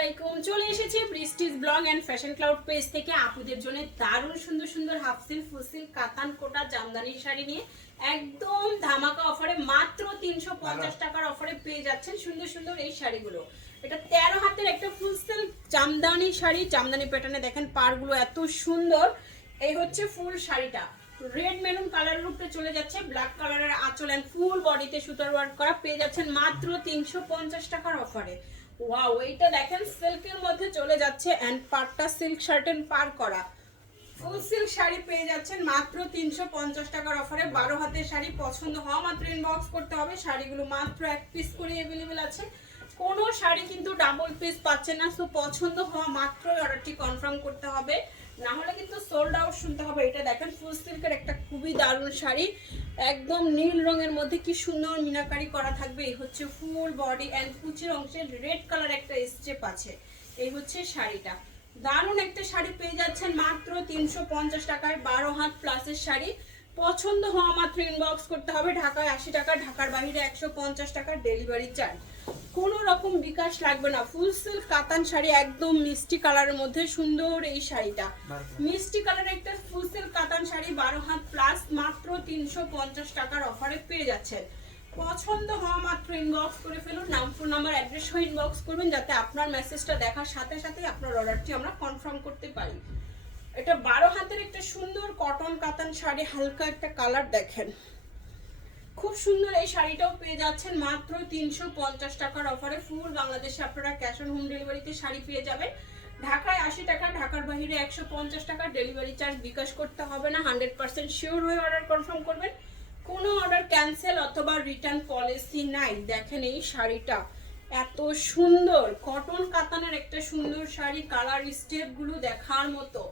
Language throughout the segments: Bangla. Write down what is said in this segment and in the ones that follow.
আলাইকুম, চলে এসেছি Prestige Blog and Fashion Cloud page থেকে আপুদের জন্য দারুণ সুন্দর সুন্দর হাফ সিল্ক, ফুল সিল্ক, কাতান কোটা জামদানি শাড়ি নিয়ে একদম ধামাকা অফারে মাত্র 350 টাকার অফারে পেয়ে যাচ্ছেন সুন্দর সুন্দর এই শাড়িগুলো। এটা 13 হাতের একটা ফুল সিল্ক জামদানি শাড়ি, জামদানি প্যাটার্নে দেখেন পাড়গুলো এত সুন্দর। এই হচ্ছে ফুল শাড়িটা, রেড মেরুন কালারের উপরে চলে যাচ্ছে, ব্ল্যাক কালারের আঁচল এন্ড ফুল বডিতে সুতার ওয়ার্ক করা, পেয়ে যাচ্ছেন মাত্র 350 টাকার অফারে। ওয়াও, এইটা দেখেন সিল্কের মধ্যে চলে যাচ্ছে এন্ড পাড়টা সিল্ক শার্টেন পার করা, ফুল সিল্ক শাড়ি পেয়ে যাচ্ছেন মাত্র 350 টাকার অফারে। 12 হাতের শাড়ি পছন্দ হওয়া মাত্র ইনবক্স করতে হবে। শাড়িগুলো মাত্র এক পিস করে অ্যাভেলেবেল আছে, কোনো শাড়ি কিন্তু ডাবল পিস পাচ্ছে না। সো পছন্দ হওয়া মাত্রই অর্ডারটি কনফার্ম করতে হবে, না হলে কিন্তু সোল্ড আউট শুনতে হবে। এটা দেখেন ফুল সিল্কের একটা খুবই দারুণ শাড়ি, একদম নীল রঙের মধ্যে কি সুন্দর মিনাকারি করা থাকবে। এই হচ্ছে ফুল বডি এন্ড কুচির অংশে রেড কালার একটা স্টেপ আছে। এই হচ্ছে শাড়িটা, দারুণ একটা শাড়ি পেয়ে যাচ্ছেন মাত্র 350 টাকায়। 12 হাত প্লাসের শাড়ি, পছন্দ হওয়া মাত্র ইনবক্স করতে হবে। ঢাকায় 80 টাকা, ঢাকার বাইরে 150 টাকার ডেলিভারি চার্জ, কোনো রকম বিকাশ লাগবে না। ফুল সিল্ক কাতান শাড়ি, একদম মিষ্টি কালারের মধ্যে সুন্দর এই শাড়িটা, মিষ্টি কালারের একটা ফুল সিল্ক কাতান শাড়ি 12 হাত প্লাস, মাত্র 350 টাকার অফারে পেয়ে যাচ্ছেন। পছন্দ হওয়া মাত্র ইনবক্স করে ফেলুন, নাম ফোন নাম্বার অ্যাড্রেস সহ ইনবক্স করবেন, যাতে আপনার মেসেজটা দেখার সাথে সাথে আপনার অর্ডারটি আমরা কনফার্ম করতে পারি। এটা 12 হাতের একটা সুন্দর কটন কাতান শাড়ি, হালকা একটা কালার দেখেন, খুব সুন্দর। এই শাড়িটাও পেয়ে যাচ্ছেন মাত্র 350 টাকার অফারে। ফুল বাংলাদেশে আপনারা ক্যাশ অন হোম ডেলিভারিতে শাড়ি পেয়ে যাবেন। ঢাকায় 80 টাকা, ঢাকার বাইরে 150 টাকা ডেলিভারি চার্জ, বিকাশ করতে হবে না। 100% শিওর হয়ে অর্ডার কনফার্ম করবেন, কোনো অর্ডার ক্যান্সেল অথবা রিটার্ন পলিসি নাই। দেখেন এই শাড়িটা এত সুন্দর, কটন কাতানের একটা সুন্দর শাড়ি, কালার স্টেপগুলো দেখার মতো।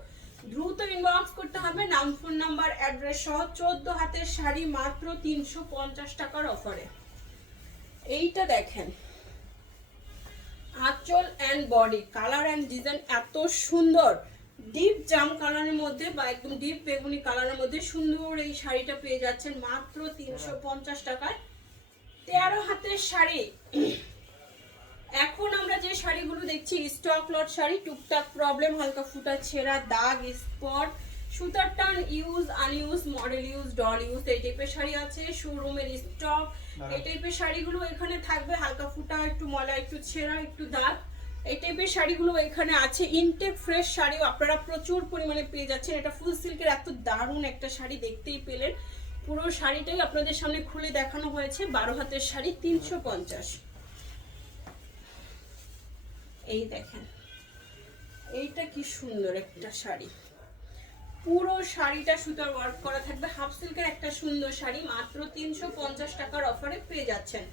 দ্রুত ইনবক্স করতে হবে, নাম ফোন নাম্বার অ্যাড্রেস সহ। 14 হাতের শাড়ি মাত্র 350 টাকার অফারে। এইটা দেখেন আঁচল and body, colour and design এত সুন্দর, ডিপ জাম কালারের মধ্যে বা একদম ডিপ বেগুনি কালারের মধ্যে সুন্দর এই শাড়িটা পেয়ে যাচ্ছেন মাত্র 350 টাকায়। 13 হাতের শাড়ি, এখন আমরা যে শাড়িগুলো দেখছি স্টক লট শাড়ি, টুকটাক প্রবলেম, হালকা ফুটা ছেঁড়া, দাগ, স্পট, সুতার টান, use আনইউজ, model use, doll use, এই টাইপের শাড়ি আছে। শোরুমের স্টক এই টাইপের শাড়িগুলো এখানে থাকবে, হালকা ফুটা, একটু ময়লা, একটু ছেঁড়া, একটু দাগ, এই টাইপের শাড়িগুলো এখানে আছে। ইনটেক ফ্রেশ শাড়িও আপনারা প্রচুর পরিমাণে পেয়ে যাচ্ছেন। এটা ফুল সিল্কের এত দারুণ একটা শাড়ি, দেখতেই পেলেন। পুরো শাড়িটাই আপনাদের সামনে খুলে দেখানো হয়েছে। 12 হাতের শাড়ি 350। এই দেখেন এইটা কি সুন্দর একটা শাড়ি, পুরো শাড়িটা সুতার ওয়ার্ক করা থাকবে, হাফ সিল্কের একটা সুন্দর শাড়ি, মাত্র 350 টাকার অফারে পেয়ে যাচ্ছেন।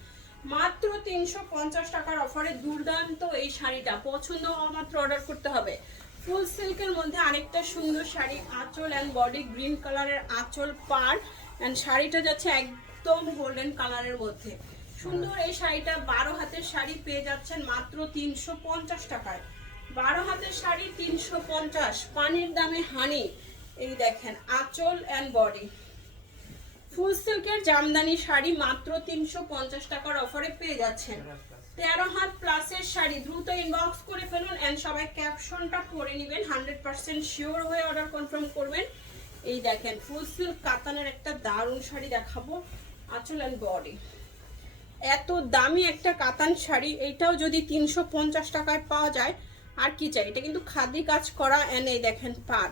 মাত্র 350 টাকার অফারে দুর্দান্ত এই শাড়িটা, পছন্দ হওয়া মাত্র অর্ডার করতে হবে। ফুল সিল্কের মধ্যে আরেকটা সুন্দর শাড়ি, আঁচল এন্ড বডি, গ্রিন কালারের আঁচল পাড় এন্ড শাড়িটা যাচ্ছে একদম গোল্ডেন কালারের মধ্যে সুন্দর। এই শাড়িটা 12 হাতের শাড়ি পেয়ে যাচ্ছেন মাত্র 350 টাকায়। 12 হাতের শাড়ি 350, পানির দামে হানি। এই দেখেন আঁচল এন্ড বডি, ফুল সিল্কের জামদানি শাড়ি মাত্র 350 টাকার অফারে পেয়ে যাচ্ছেন। 13 হাত প্লাসের শাড়ি, দ্রুত ইনবক্স করে ফেলুন এন্ড সবাই ক্যাপশনটা পড়ে নেবেন, 100% শিওর হয়ে অর্ডার কনফার্ম করবেন। এই দেখেন ফুল সিল্ক কাতানের একটা দারুণ শাড়ি দেখাবো, আঁচল এন্ড বডি, এত দামি একটা কাতান শাড়ি, এইটাও যদি 350 টাকায় পাওয়া যায় আর কি চাই। এটা কিন্তু খাদি কাজ করা এন্ড এই দেখেন পার,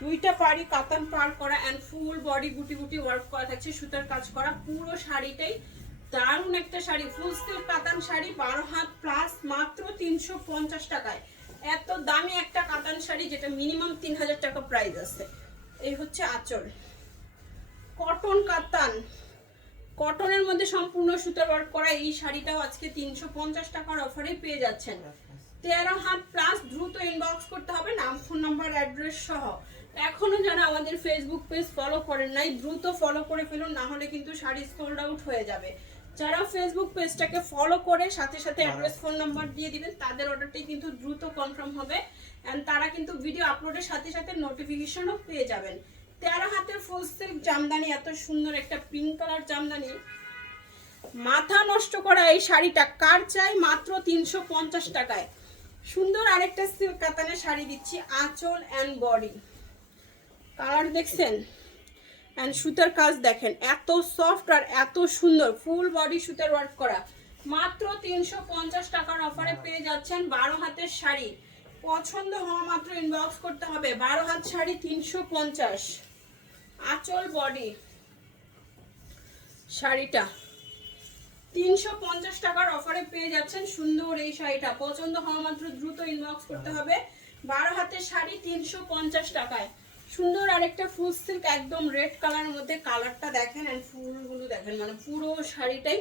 দুইটা পাড়ি কাতান পার করা এন্ড ফুল বডি গুটি গুটি ওয়ার্ক করা থাকছে, সুতার কাজ করা। পুরো শাড়িটাই দারুণ একটা শাড়ি, ফুল সিল্ক কাতান শাড়ি 12 হাত প্লাস, মাত্র 350 টাকায়। এত দামি একটা কাতান শাড়ি, যেটা মিনিমাম 3000 টাকা প্রাইস আছে। এই হচ্ছে আঁচল, কটন কাতান, কটনের মধ্যে সম্পূর্ণ সুতার ওয়ার্ক করা এই শাড়িটাও আজকে 350 টাকার অফারে পেয়ে যাচ্ছেন। 13 হাত প্লাস, দ্রুত ইনবক্স করতে হবে, নাম ফোন নাম্বার অ্যাড্রেস সহ। এখনো যারা আমাদের ফেসবুক পেজ ফলো করেন নাই, দ্রুত ফলো করে ফেলুন, না হলে কিন্তু শাড়ি সোল্ড আউট হয়ে যাবে। যারা ফেসবুক পেজটাকে ফলো করে সাথে সাথে অ্যাড্রেস ফোন নাম্বার দিয়ে দিবেন, তাদের অর্ডারটাই কিন্তু দ্রুত কনফার্ম হবে এন্ড তারা কিন্তু ভিডিও আপলোডের সাথে সাথে নোটিফিকেশনও পেয়ে যাবেন। 13 হাতের ফুল সিল্ক জামদানি, এত সুন্দর একটা পিঙ্ক কালার জামদানি, মাথা নষ্ট করা এই শাড়িটা কার চাই, মাত্র 350 টাকায়। সুন্দর আরেকটা সিল্ক কাতানের শাড়ি দিচ্ছি, আঁচল অ্যান্ড বডি। কালার দেখছেন অ্যান্ড সুতার কাজ দেখেন, এত সফট আর এত সুন্দর, ফুল বডি সুতার ওয়ার্ক করা। মাত্র 350 টাকার অফারে পেয়ে যাচ্ছেন 12 হাতের শাড়ি। পছন্দ হওয়া মাত্র ইনবক্স করতে হবে। 12 হাত শাড়ি 350, আঁচল বডি। শাড়িটা 350 টাকার অফারে পেয়ে যাচ্ছেন সুন্দর এই শাড়িটা। পছন্দ হওয়া মাত্র দ্রুত ইনবক্স করতে হবে। 12 হাতের শাড়ি 350 টাকায়। সুন্দর আরেকটা ফুল সিল্ক একদম রেড কালারের মধ্যে, কালারটা দেখেন এন্ড ফুলগুলো দেখেন, মানে পুরো শাড়িটাই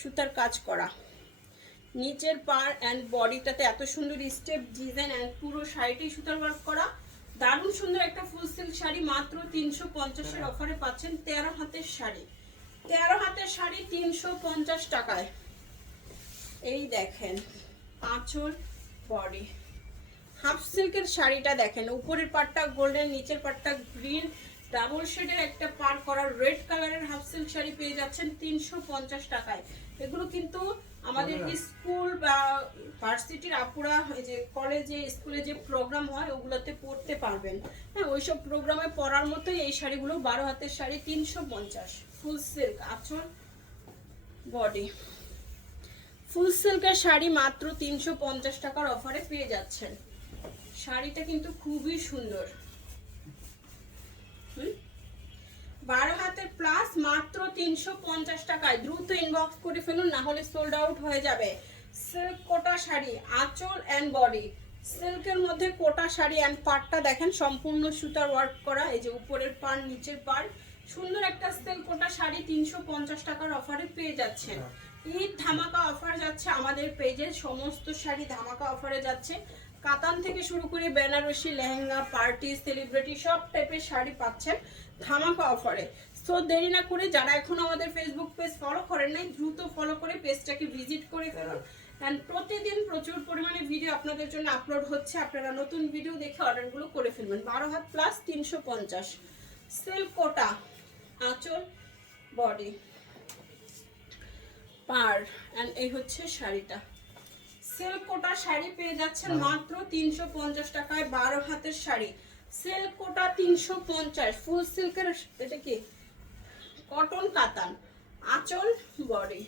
সুতার কাজ করা। নিচের পার এন্ড বডিটাতে এত সুন্দর স্টেপ ডিজাইন এন্ড পুরো শাড়িটাই সুতার ওয়ার্ক করা। দারুণ সুন্দর একটা ফুল সিল্ক শাড়ি মাত্র 350 এর অফারে পাচ্ছেন। 13 হাতের শাড়ি, 13 হাতের শাড়ি 350 টাকায়। এই দেখেন আঁচল বডি। হাফ সিল্কের শাড়িটা দেখেন, উপরের পাটটা গোল্ডেন, নিচের পাটটা গ্রিন, ডাবল শেডের একটা পার করা রেড কালারের হাফ সিল্ক শাড়ি পেয়ে যাচ্ছেন 350 টাকায়। এগুলো কিন্তু আমাদের স্কুল বা ভার্সিটির আপুরা, যে কলেজে স্কুলে যে প্রোগ্রাম হয় ওগুলোতে পরতে পারবেন। হ্যাঁ, ওইসব প্রোগ্রামে পরার মতোই এই শাড়িগুলো। 12 হাতের শাড়ি 350, ফুল সিল্ক, আঁচল বডি। ফুল সিল্কের শাড়ি মাত্র 350 টাকার অফারে পেয়ে যাচ্ছেন। শাড়িটা কিন্তু খুবই সুন্দর। 12 হাতের প্লাস মাত্র 350 টাকায়। দ্রুত ইনবক্স করে ফেলুন, না হলে সোল্ড আউট হয়ে যাবে। সিল্ক কোটা শাড়ি, আঁচল এন্ড বডি। সিল্কের মধ্যে কোটা শাড়ি এন্ড পাড়টা দেখেন সম্পূর্ণ সুতার ওয়ার্ক করা। এই যে উপরের পাড়, নিচের পাড়, সুন্দর একটা সিল্ক কোটা শাড়ি 350 টাকার অফারে পেয়ে যাচ্ছেন। ঈদ ধামাকা অফার যাচ্ছে আমাদের পেজে, সমস্ত শাড়ি ধামাকা অফারে যাচ্ছে। কাতান থেকে শুরু করে বেনারসি, লেহেঙ্গা, পার্টি, সেলিব্রিটি সব টাইপের শাড়ি পাচ্ছেন ধামাকা অফারে। সো দেরি না করে যারা এখন আমাদের ফেসবুক পেজ ফলো করেন নাই, দ্রুত ফলো করে পেজটাকে ভিজিট করে ফেলুন। অ্যান্ড প্রতিদিন প্রচুর পরিমাণে ভিডিও আপনাদের জন্য আপলোড হচ্ছে, আপনারা নতুন ভিডিও দেখে অর্ডারগুলো করে ফেলবেন। 12 হাত প্লাস 350, সিল্ক কোটা, আঁচল বডি, পার অ্যান্ড এই হচ্ছে শাড়িটা। সিল্ক কোটা শাড়ি পেয়ে যাচ্ছেন মাত্র 350 টাকায়। 12 হাতের শাড়ি, সিল্ক কোটা 350, ফুল সিল্কের, এটা কি কটন কাতান, আঁচল বডি।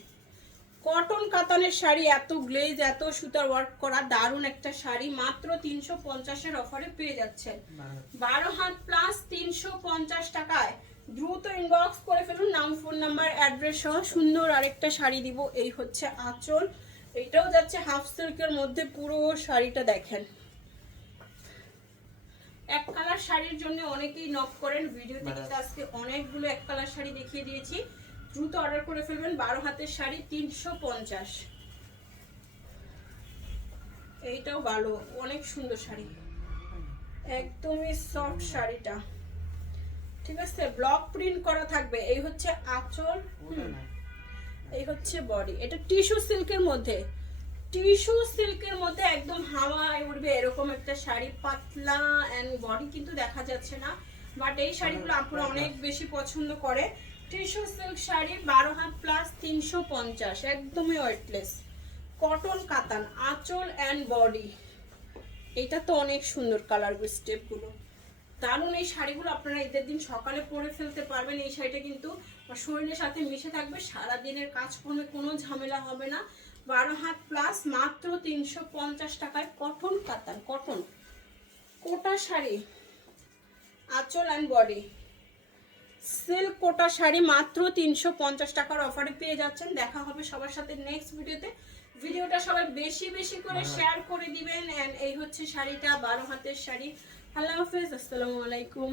কটন কাতানের শাড়ি, এত গ্লেজ, এত সুতার ওয়ার্ক করা, দারুণ একটা শাড়ি মাত্র 350 এর অফারে পেয়ে যাচ্ছেন। 12 হাত প্লাস 350 টাকায়। দ্রুত ইনবক্স করে ফেলুন, নাম, ফোন নাম্বার, অ্যাড্রেস সহ। সুন্দর আরেকটা শাড়ি দিব, এই হচ্ছে আঁচল। এটাও যাচ্ছে হাফ সিল্কের মধ্যে, পুরো শাড়িটা দেখেন। এক কালার শাড়ির জন্য অনেকেই নক করেন ভিডিওতে, কিন্তু আজকে অনেকগুলো এক কালার শাড়ি দেখিয়ে দিয়েছি। দ্রুত অর্ডার করে ফেলবেন। 12 হাতের শাড়ি 350। এইটাও ভালো, অনেক সুন্দর শাড়ি, একদমই সফট শাড়িটা। ঠিক আছে, ব্লক প্রিন্ট করা থাকবে। এই হচ্ছে আঁচল, এই হচ্ছে বডি। এটা টিস্যু সিল্কের মধ্যে, টিস্যু সিল্কের মধ্যে একদম হাওয়ায় উঠবে এরকম একটা শাড়ি, পাতলা এন্ড বডি কিন্তু দেখা যাচ্ছে না, বাট এই শাড়িগুলো আপনারা অনেক বেশি পছন্দ করে। Tissue silk sari 12 had plus 350, একদমই ওয়েটলেস, কটন কাতান, আঁচল এন্ড বডি। এটা তো অনেক সুন্দর কালার স্টেপগুলো, দারুণ এই শাড়িগুলো। আপনারা ঈদের দিন সকালে পরে ফেলতে পারবেন। এই শাড়িটা কিন্তু শরীরের সাথে মিশে থাকবে, সারা দিনের কাজকর্মে কোনো ঝামেলা হবে না। 12 হাত প্লাস মাত্র 350 টাকায়। কটন কাতান, কটন কোটা শাড়ি, আঁচল অ্যান্ড বডি। সিল্ক কোটা শাড়ি মাত্র 350 টাকার অফারে পেয়ে যাচ্ছেন। দেখা হবে সবার সাথে নেক্সট ভিডিওতে। ভিডিওটা সবাই বেশি বেশি করে শেয়ার করে দিবেন। এন্ড এই হচ্ছে শাড়িটা, 12 হাতের শাড়ি। আল্লাহ হাফেজ, আসসালামু আলাইকুম।